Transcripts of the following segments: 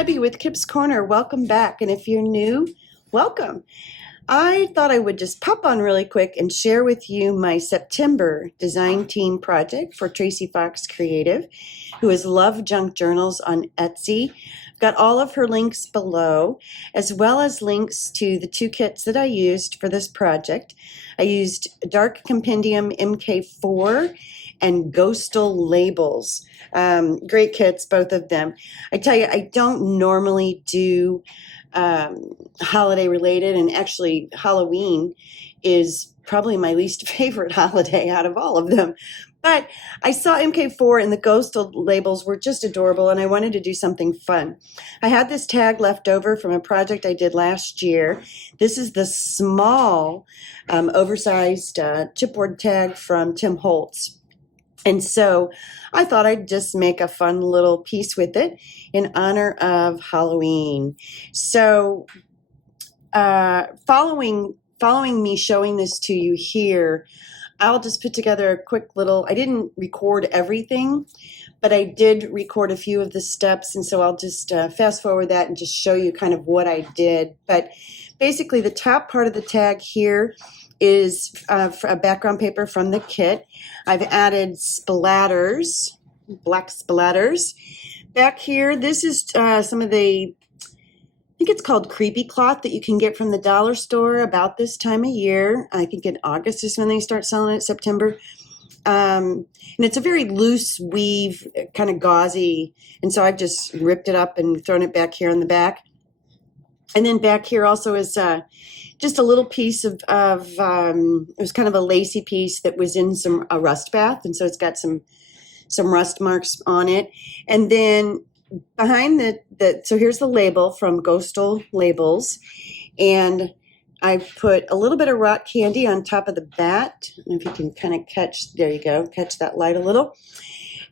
Debbie with Kip's Corner. Welcome back. And if you're new, welcome. I thought I would just pop on really quick and share with you my September design team project for Tracie Foxy Creative, who is LoveJunkJournals on Etsy. I've got all of her links below, as well as links to the two kits that I used for this project. I used Dark Compendium MK4 and Ghostal labels. Great kits, both of them. I tell you, I don't normally do holiday related, and actually Halloween is probably my least favorite holiday out of all of them. But I saw MK4 and the Ghostal labels were just adorable, and I wanted to do something fun. I had this tag left over from a project I did last year. This is the small, oversized chipboard tag from Tim Holtz. And so I thought I'd just make a fun little piece with it in honor of Halloween. So following me showing this to you here, I'll just put together a quick little, I didn't record everything, but I did record a few of the steps. And so I'll just fast forward that and just show you kind of what I did. But basically the top part of the tag here is a background paper from the kit. I've added splatters, black splatters. Back here, this is some of the, I think it's called creepy cloth that you can get from the dollar store about this time of year. I think in August is when they start selling it, September. And it's a very loose weave, kind of gauzy. And so I've just ripped it up and thrown it back here in the back. And then back here also is just a little piece of it was kind of a lacy piece that was in a rust bath, and so it's got some rust marks on it. And then behind so here's the label from Ghostal Labels, and I put a little bit of rock candy on top of the bat. I don't know if you can kind of catch, there you go, catch that light a little.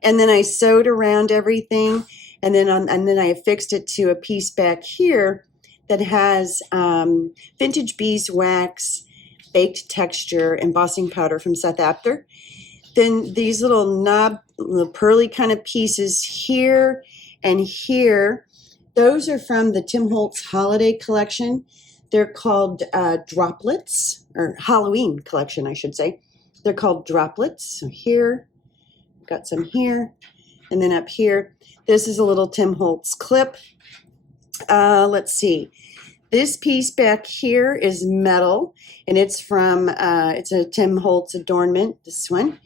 And then I sewed around everything, and then I affixed it to a piece back here that has vintage beeswax, baked texture, embossing powder from Seth Apter. Then these little pearly kind of pieces here and here, those are from the Tim Holtz holiday collection. They're called droplets, or Halloween collection, I should say. They're called droplets. So here, got some here, and then up here. This is a little Tim Holtz clip. Let's see. This piece back here is metal, and it's from, it's a Tim Holtz adornment, this one.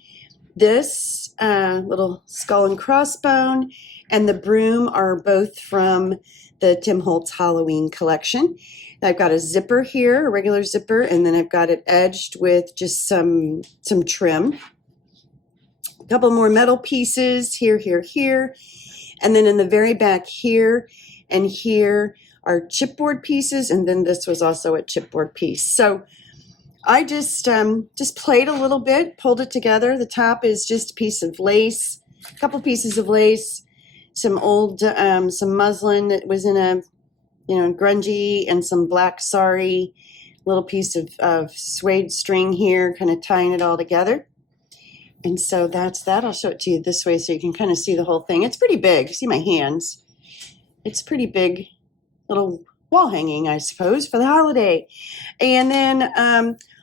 This little skull and crossbone and the broom are both from the Tim Holtz Halloween collection. I've got a zipper here, a regular zipper, and then I've got it edged with just some trim. A couple more metal pieces here, here, here. And then in the very back here and here are chipboard pieces, and then this was also a chipboard piece. So I just played a little bit, pulled it together. The top is just a piece of lace, a couple pieces of lace, some old, some muslin that was in a, grungy, and some black sari, little piece of suede string here, kind of tying it all together. And so that's that. I'll show it to you this way so you can kind of see the whole thing. It's pretty big. See my hands? It's pretty big little wall hanging, I suppose, for the holiday. And then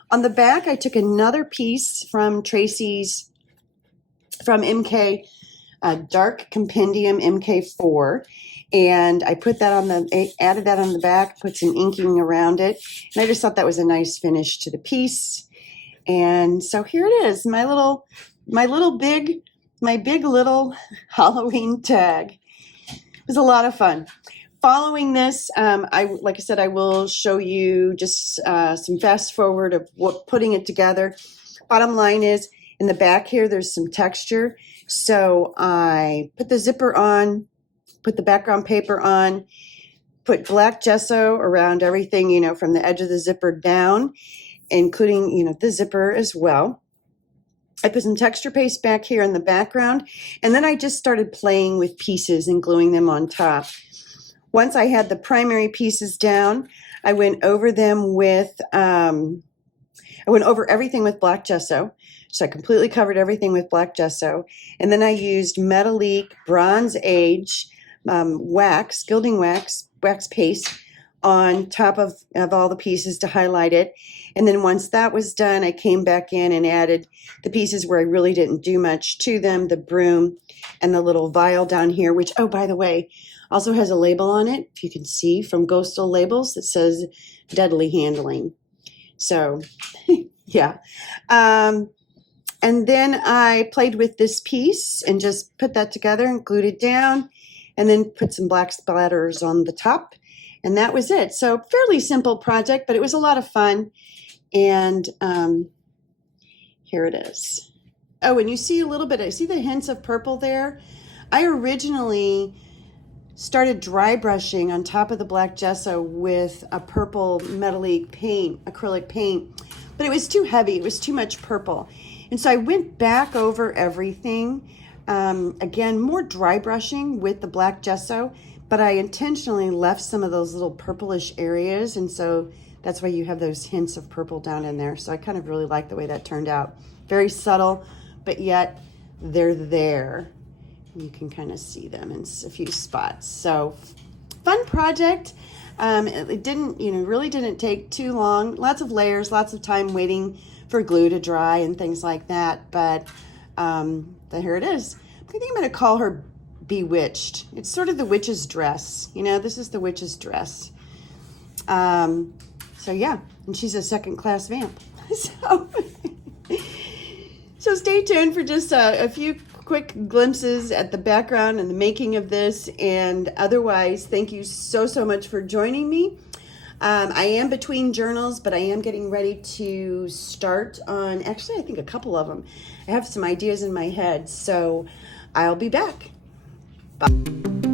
on the back, I took another piece from Tracie's, from MK, Dark Compendium MK4, and I put that added that on the back, put some inking around it, and I just thought that was a nice finish to the piece. And so here it is, my big little Halloween tag. It was a lot of fun. Following this, like I said, I will show you just some fast forward of putting it together. Bottom line is, in the back here, there's some texture. So I put the zipper on, put the background paper on, put black gesso around everything, from the edge of the zipper down, including, the zipper as well. I put some texture paste back here in the background, and then I just started playing with pieces and gluing them on top. Once I had the primary pieces down, I went over them with, I went over everything with black gesso. So I completely covered everything with black gesso. And then I used Metallique Bronze Age wax, gilding wax, wax paste on top of all the pieces to highlight it. And then once that was done, I came back in and added the pieces where I really didn't do much to them, the broom and the little vial down here, which, oh, by the way, also has a label on it, if you can see, from Ghostal Labels that says deadly handling. So, yeah. And then I played with this piece and just put that together and glued it down and then put some black splatters on the top. And that was it. So fairly simple project, but it was a lot of fun. And here it is. Oh, and you see a little bit, I see the hints of purple there. I originally started dry brushing on top of the black gesso with a purple metallic paint, acrylic paint, but it was too heavy. It was too much purple. And so I went back over everything. Again, more dry brushing with the black gesso, but I intentionally left some of those little purplish areas. And so that's why you have those hints of purple down in there. So I kind of really like the way that turned out. Very subtle, but yet they're there. You can kind of see them in a few spots. So fun project. It didn't, really didn't take too long. Lots of layers, lots of time waiting for glue to dry and things like that. But here it is. I think I'm going to call her Bewitched. It's sort of the witch's dress. This is the witch's dress. So yeah, and she's a second-class vamp. So stay tuned for just a few quick glimpses at the background and the making of this. And otherwise, thank you so much for joining me. I am between journals, but I am getting ready to start on, actually, I think a couple of them. I have some ideas in my head, so I'll be back. Bye.